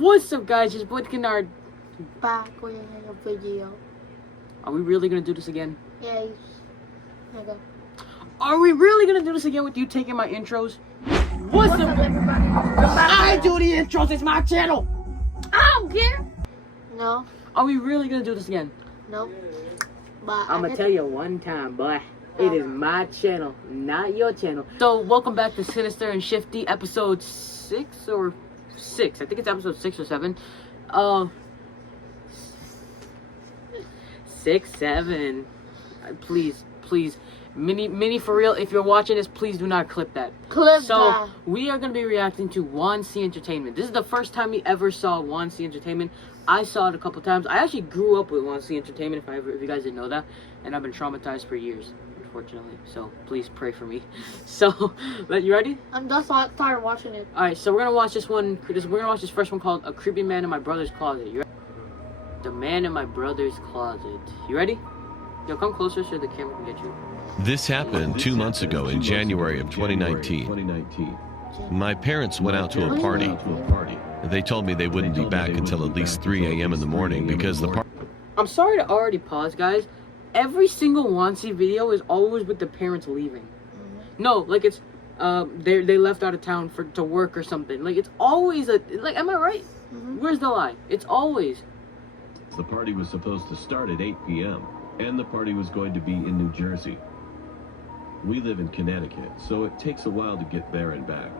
What's up, guys? It's boy Kennard. Back with a video. Are we really gonna do this again? Yeah. Okay. Are we really gonna do this again with you taking my intros? What's up, everybody? I do the intros. It's my channel. I don't care. No. Are we really gonna do this again? No. But I'm gonna tell you one time, boy. It is my channel, not your channel. So, welcome back to Sinister and Shifty, episode 6 or 6. I think it's episode 6 or 7. 6, 7. Please, mini for real. If you're watching this, please do not clip that. So, we are gonna be reacting to 1C Entertainment. This is the first time we ever saw 1C Entertainment. I saw it a couple times. I actually grew up with 1C Entertainment, if you guys didn't know that, and I've been traumatized for years, unfortunately. So please pray for me. So, you ready? That's why I started watching it. All right, so we're gonna watch this one. We're gonna watch this first one called "A Creepy Man in My Brother's Closet." You ready? The Man in My Brother's Closet. You ready? Yo, come closer so the camera can get you. This happened 2 months ago in January of 2019. My parents went out to a party. They told me they wouldn't be back until at least 3 a.m. in the morning because the party... I'm sorry to already pause, guys. Every single 1C video is always with the parents leaving. No, like it's they left out of town to work or something. Like it's always am I right? Where's the lie? It's always. The party was supposed to start at 8 p.m. and the party was going to be in New Jersey. We live in Connecticut, so it takes a while to get there and back.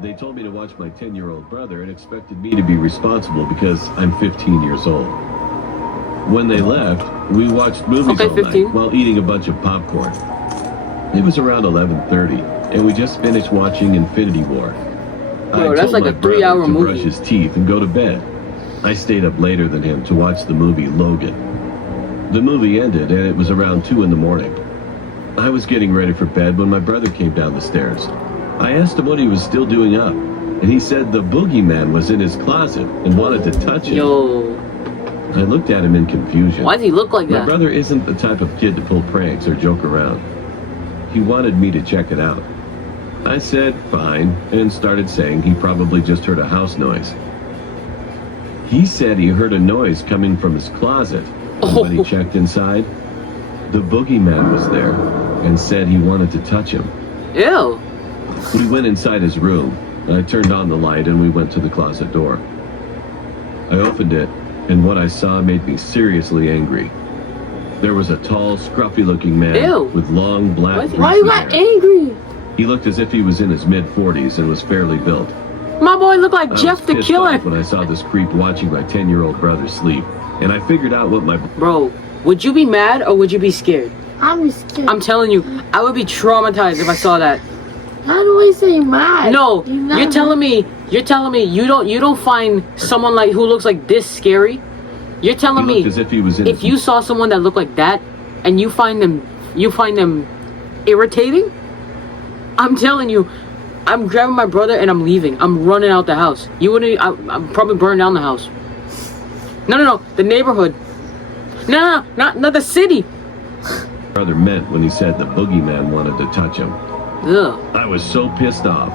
They told me to watch my 10-year-old brother and expected me to be responsible because I'm 15 years old. When they left, we watched movies all night while eating a bunch of popcorn. It was around 11:30, and we just finished watching Infinity War. Bro, that's like a 3-hour movie. Brush his teeth and go to bed. I stayed up later than him to watch the movie Logan. The movie ended, and it was around 2 in the morning. I was getting ready for bed when my brother came down the stairs. I asked him what he was still doing up, and he said the boogeyman was in his closet and wanted to touch him. Yo. I looked at him in confusion. Why does he look like that? My brother isn't the type of kid to pull pranks or joke around. He wanted me to check it out. I said fine, and started saying he probably just heard a house noise. He said he heard a noise coming from his closet, and when he checked inside, the boogeyman was there and said he wanted to touch him. Ew. We went inside his room. I turned on the light and we went to the closet door. I opened it, and what I saw made me seriously angry. There was a tall, scruffy-looking man with long, black, Why you got angry? He looked as if he was in his mid-40s and was fairly built. My boy looked like Jeff the Killer. When I saw this creep watching my 10-year-old brother sleep, and I figured out what my... Bro, would you be mad or would you be scared? I'm scared. I'm telling you, I would be traumatized if I saw that. How do I say mad? No, you're telling me you don't find someone who looks like this scary? You're telling me as if he was in if you saw someone that looked like that and you find them irritating? I'm telling you, I'm grabbing my brother and I'm leaving. I'm running out the house. I'm probably burning down the house. No, the neighborhood. No, not the city. Brother meant when he said the boogeyman wanted to touch him. Ugh. I was so pissed off.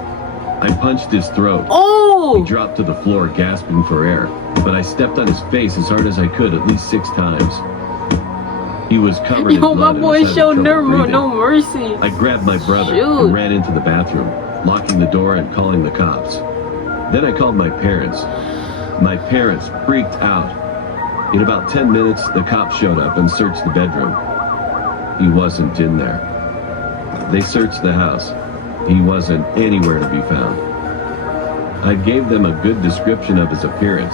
I punched his throat. Oh! He dropped to the floor gasping for air, but I stepped on his face as hard as I could at least 6 times. He was covered in blood. My boy showed no mercy. I grabbed my brother and ran into the bathroom, locking the door and calling the cops. Then I called my parents. My parents freaked out. In about 10 minutes, the cops showed up and searched the bedroom. He wasn't in there. They searched the house. He wasn't anywhere to be found. I gave them a good description of his appearance,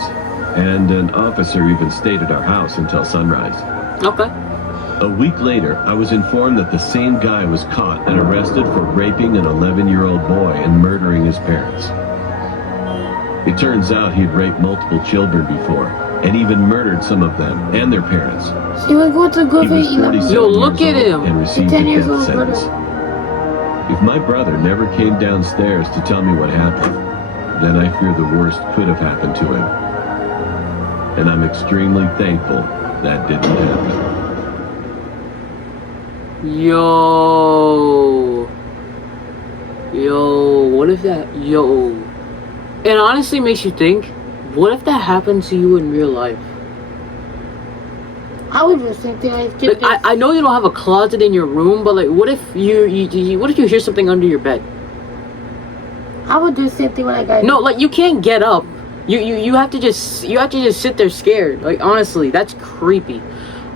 and an officer even stayed at our house until sunrise. Okay. A week later, I was informed that the same guy was caught and arrested for raping an 11-year-old boy and murdering his parents. It turns out he'd raped multiple children before, and even murdered some of them and their parents. He would go to go for 11. Look at him. And received a death sentence. If my brother never came downstairs to tell me what happened, then I fear the worst could have happened to him. And I'm extremely thankful that didn't happen. Yo, what if that, it honestly makes you think, What if that happened to you in real life? I would do the same thing. Like, I know you don't have a closet in your room, but like, what if you hear something under your bed? I would do the same thing when I got. No, like you can't get up. You have to just sit there scared. Like honestly, that's creepy.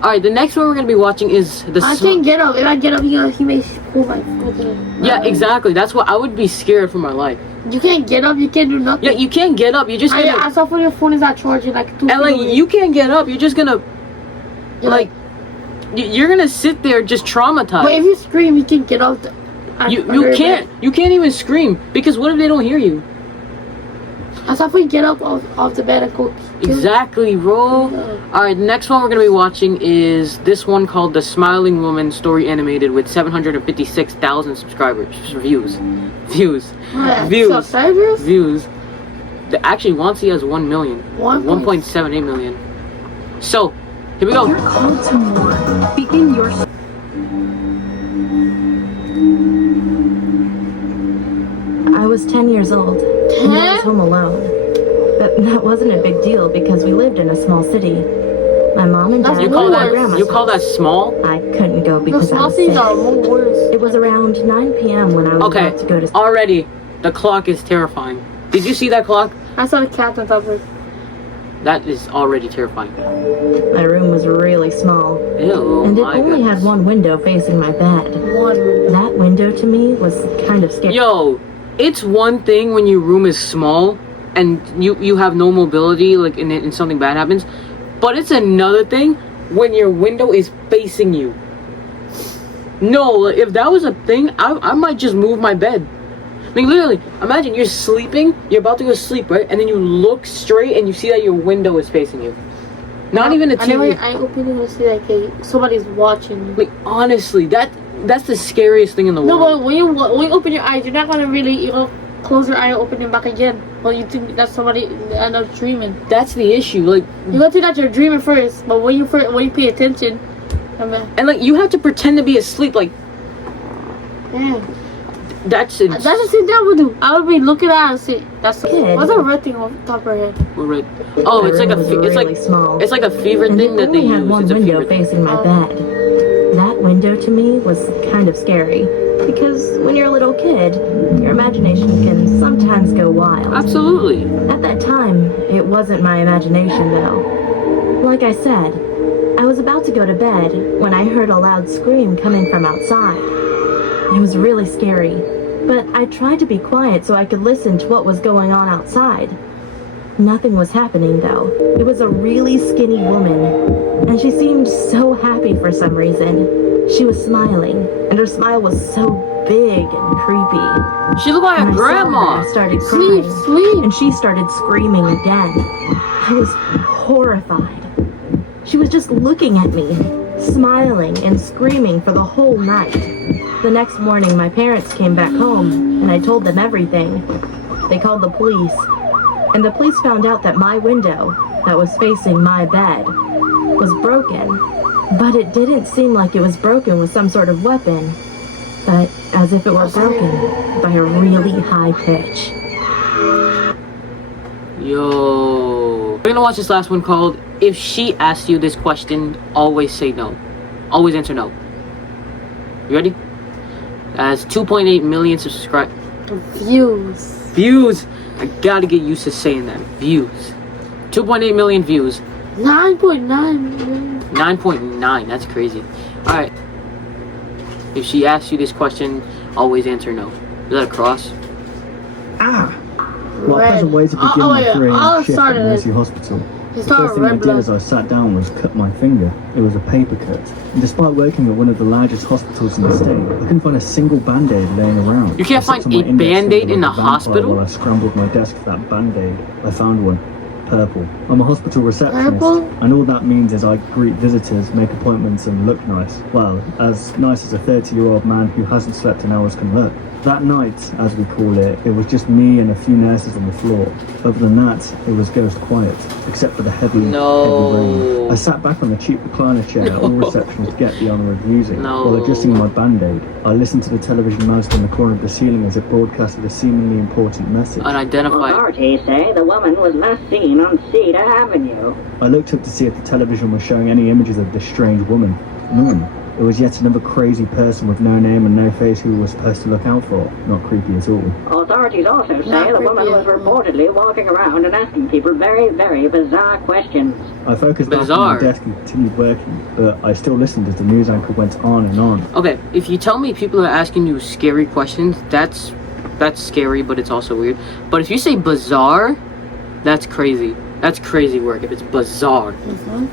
All right, the next one we're gonna be watching is the. I can't get up. If I get up, he may pull my foot in. Yeah, exactly. That's what I would be scared for my life. You can't get up. You can't do nothing. Yeah, you can't get up. You just. I saw when your phone is not charging like 2 And like you can't get up. You're just gonna. Like. You're gonna sit there just traumatized. But if you scream, you can get up. You can't even scream because what if they don't hear you? I saw if we get up off the bed and go. Exactly, bro. Alright, the next one we're going to be watching is this one called The Smiling Woman Story Animated with 756,000 subscribers. Views. Views. Actually, Wansi has 1 million. 1.78 million. So, here we go. You're called to more. Begin your... I was 10 years old. And I was home alone. But that wasn't a big deal because we lived in a small city. My mom and dad You call that small? I couldn't go because I was sick. It was around 9 p.m. when I was about to go to... Already, the clock is terrifying. Did you see that clock? I saw the cat on top of it. That is already terrifying. My room was really small. Ew, and it only had one window facing my bed. That window to me was kind of scary. Yo, it's one thing when your room is small and you have no mobility, like and something bad happens, but it's another thing when your window is facing you. No, if that was a thing, I might just move my bed. Like literally, imagine you're sleeping, you're about to go to sleep, right? And then you look straight and you see that your window is facing you. Not even a TV. I open it and see like somebody's watching you. Like honestly, that's the scariest thing in the world. No, but when you open your eyes, you're not gonna really close your eye and open it back again. Well, you think that's somebody end up dreaming. That's the issue. Like you don't think that you're dreaming first, but when you pay attention, and like you have to pretend to be asleep. Like, yeah. That's the thing that I would do. I would be looking at it and say, "That's what's a red thing on top of her head?" Red. Oh, it's like small. It's like a fever thing that they use. Had one window facing my bed. That window to me was kind of scary because when you're a little kid, your imagination can sometimes go wild. Absolutely. At that time, it wasn't my imagination though. Like I said, I was about to go to bed when I heard a loud scream coming from outside. It was really scary, but I tried to be quiet so I could listen to what was going on outside. Nothing was happening though. It was a really skinny woman, and she seemed so happy for some reason. She was smiling, and her smile was so big and creepy. She looked like a grandma. I started crying, and she started screaming again. I was horrified. She was just looking at me, smiling and screaming for the whole night. The next morning, my parents came back home, and I told them everything. They called the police, and the police found out that my window, that was facing my bed, was broken. But it didn't seem like it was broken with some sort of weapon, but as if it were broken by a really high pitch. Yo. We're gonna watch this last one called If She Asks You This Question, Always Say No. Always answer no. You ready? Has 2.8 million subscribers. Views. I gotta get used to saying that. Views. 2.8 million views. 9.9 million. 9.9. That's crazy. Alright. If she asks you this question, always answer no. Is that a cross? My pleasant way to begin my 3 a.m. shift at Mercy Hospital. The first thing I did as I sat down was cut my finger. It was a paper cut. And despite working at one of the largest hospitals in the state, I couldn't find a single band-aid laying around. You can't find a band-aid in the hospital? While I scrambled my desk for that band-aid, I found one. Purple. I'm a hospital receptionist, and all that means is I greet visitors, make appointments, and look nice. Well, as nice as a 30-year-old man who hasn't slept in hours can look. That night, as we call it, it was just me and a few nurses on the floor. Other than that, it was ghost quiet, except for the heavy rain. I sat back on a cheap recliner chair at all reception to get the honour of using. While adjusting my band-aid, I listened to the television moused in the corner of the ceiling as it broadcasted a seemingly important message. Unidentified. Authorities say the woman was last seen seen on Cedar Avenue. I looked up to see if the television was showing any images of this strange woman. None. It was yet another crazy person with no name and no face who we were supposed to look out for. Not creepy at all. Authorities also say the woman was reportedly walking around and asking people very, very bizarre questions. I focused back on my desk and continued working, but I still listened as the news anchor went on and on. Okay, if you tell me people are asking you scary questions, that's scary, but it's also weird. But if you say bizarre, that's crazy. That's crazy work if it's bizarre.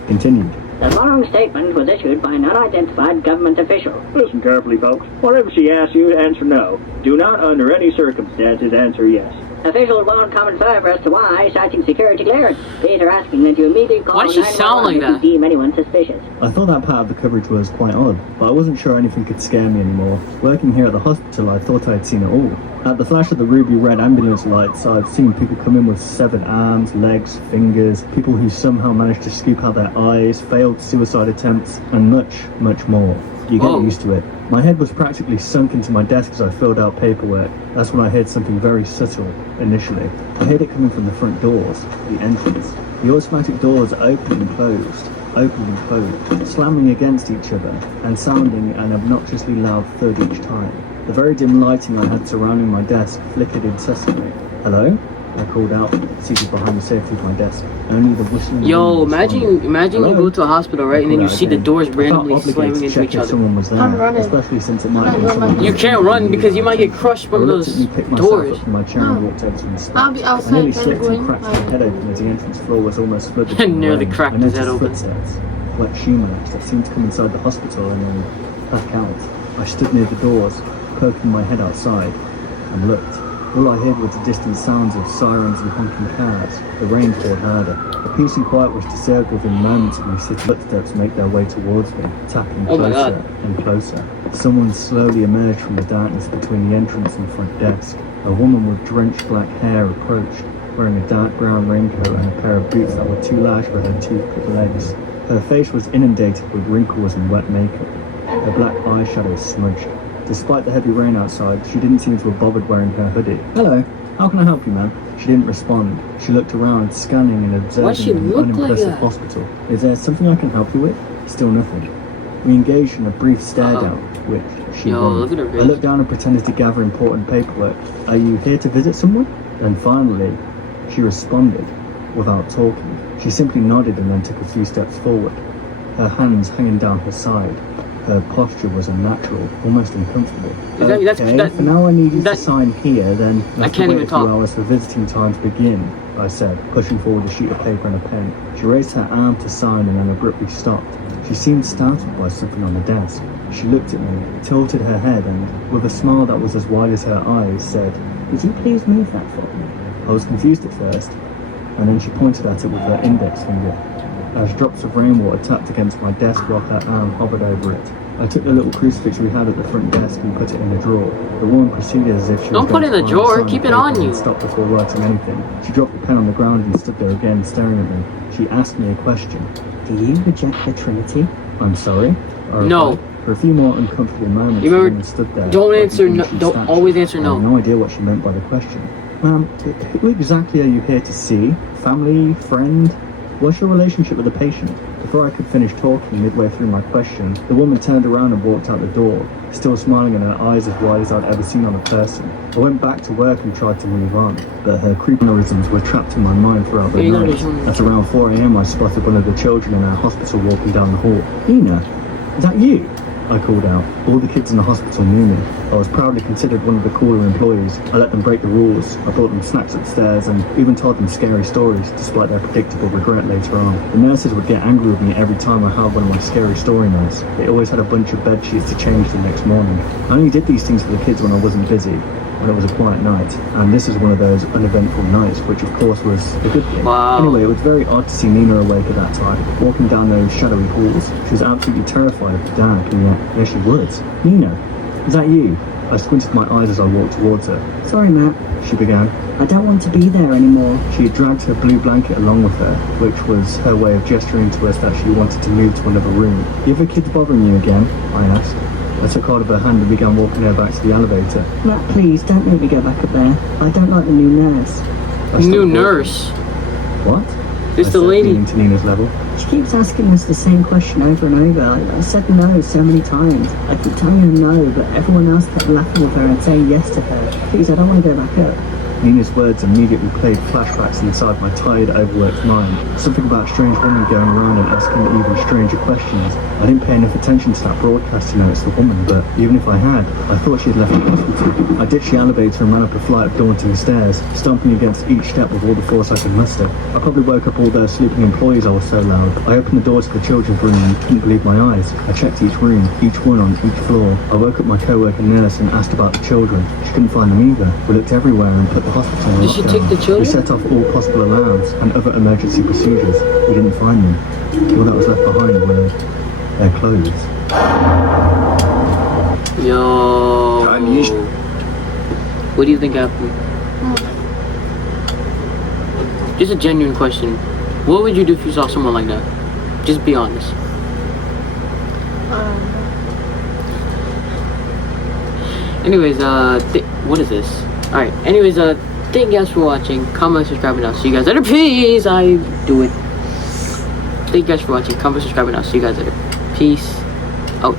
Continued. The following statement was issued by an unidentified government official. Listen carefully, folks. Whatever she asks you, answer no. Do not, under any circumstances, answer yes. Officials won't comment further as to why, citing security clearance. These are asking that you immediately call Why does she sound like 911 that? if you deem anyone suspicious. I thought that part of the coverage was quite odd, but I wasn't sure anything could scare me anymore. Working here at the hospital, I thought I had seen it all. At the flash of the ruby red ambulance lights, I've seen people come in with severed arms, legs, fingers, people who somehow managed to scoop out their eyes, failed suicide attempts, and much, much more. You get used to it. My head was practically sunk into my desk as I filled out paperwork. That's when I heard something very subtle, initially. I heard it coming from the front doors, the entrance. The automatic doors opened and closed, slamming against each other, and sounding an obnoxiously loud thud each time. The very dim lighting I had surrounding my desk flickered incessantly. Hello? I called out, seated behind the safety of my desk. Only the whistling... Yo, imagine you go to a hospital, right, and then you see the doors randomly slamming into each other. Someone was there, especially since it might have been someone. You can't run because you might get crushed from those doors. From my chair and walked over to the spot. I'll be outside. I nearly slipped and cracked my head open as the entrance floor was almost flooded. And nearly cracked his head open. Footsteps, wet shoe marks that seemed to come inside the hospital and then back out. I stood near the doors, poking my head outside, and looked. All I heard was the distant sounds of sirens and honking cars. The rain poured harder. The peace and quiet was disturbed within moments of me sitting. Footsteps make their way towards me, tapping closer and closer. Someone slowly emerged from the darkness between the entrance and front desk. A woman with drenched black hair approached, wearing a dark brown raincoat and a pair of boots that were too large for her toothpick legs. Her face was inundated with wrinkles and wet makeup. Her black eyeshadow smudged. Despite the heavy rain outside, she didn't seem to have bothered wearing her hoodie. Hello, how can I help you, ma'am? She didn't respond. She looked around, scanning and observing the unimpressive hospital. Is there something I can help you with? Still nothing. We engaged in a brief stare down, which she won. I looked down and pretended to gather important paperwork. Are you here to visit someone? And finally, she responded, without talking. She simply nodded and then took a few steps forward, her hands hanging down her side. Her posture was unnatural, almost uncomfortable. For now I need you to sign here, then I can't even talk. 2 hours for visiting time to begin, I said, pushing forward a sheet of paper and a pen. She raised her arm to sign and then abruptly stopped. She seemed startled by something on the desk. She looked at me, tilted her head, and with a smile that was as wide as her eyes, said, "Would you please move that for me?" I was confused at first, and then she pointed at it with her index finger. As drops of rainwater tapped against my desk while her arm hovered over it. I took the little crucifix we had at the front desk and put it in the drawer. The woman proceeded as if she was Don't put it in the drawer, keep it on you. Stopped before writing anything. She dropped the pen on the ground and stood there again, staring at me. She asked me a question. Do you reject the Trinity? I'm sorry? No. For a few more uncomfortable moments, the woman stood there. Don't answer no. Don't always answer no. I had no idea what she meant by the question. Ma'am, who exactly are you here to see? Family? Friend? What's your relationship with the patient? Before I could finish talking midway through my question, the woman turned around and walked out the door, still smiling and her eyes as wide as I'd ever seen on a person. I went back to work and tried to move on, but her creepinisms were trapped in my mind throughout the night. At around 4 a.m. I spotted one of the children in our hospital walking down the hall. Nina, is that you? I called out. All the kids in the hospital knew me. I was proudly considered one of the cooler employees. I let them break the rules. I brought them snacks upstairs and even told them scary stories, despite their predictable regret later on. The nurses would get angry with me every time I held one of my scary story nights. They always had a bunch of bed sheets to change the next morning. I only did these things for the kids when I wasn't busy, when it was a quiet night, and this is one of those uneventful nights, which of course was a good thing. Wow. Anyway, it was very odd to see Nina awake at that time, walking down those shadowy halls. She was absolutely terrified of the dark, and yet there she was. Nina, is that you? I squinted my eyes as I walked towards her. Sorry, Matt, she began. I don't want to be there anymore. She had dragged her blue blanket along with her, which was her way of gesturing to us that she wanted to move to another room. The other kids bothering you again? I asked. I took hold of her hand and began walking her back to the elevator. Matt, please, don't make me go back up there. I don't like the new nurse. New nurse? What? It's I the said, lady. leaning to Nina's level. She keeps asking us the same question over and over. I said no so many times. I keep telling her no, but everyone else kept laughing with her and saying yes to her. Please, I don't want to go back up. Nina's words immediately played flashbacks inside my tired, overworked mind. Something about a strange woman going around and asking even stranger questions. I didn't pay enough attention to that broadcast to notice the woman, but even if I had, I thought she had left the hospital. I ditched the elevator and ran up a flight of daunting stairs, stomping against each step with all the force I could muster. I probably woke up all those sleeping employees, I was so loud. I opened the doors to the children's room and couldn't believe my eyes. I checked each room, each one on each floor. I woke up my co-worker nurse and asked about the children. She couldn't find them either. We looked everywhere and put the hospital on Did she lockdown. take the children? We set off all possible alarms and other emergency procedures. We didn't find them. All that was left behind were their clothes. Yo. What do you think happened? Just a genuine question. What would you do if you saw someone like that? Just be honest. Anyways, what is this? Alright, anyways, thank you guys for watching. Comment, subscribe, and I'll see you guys later. Peace! I do it. Thank you guys for watching. Comment, subscribe, and I'll see you guys later. Peace out.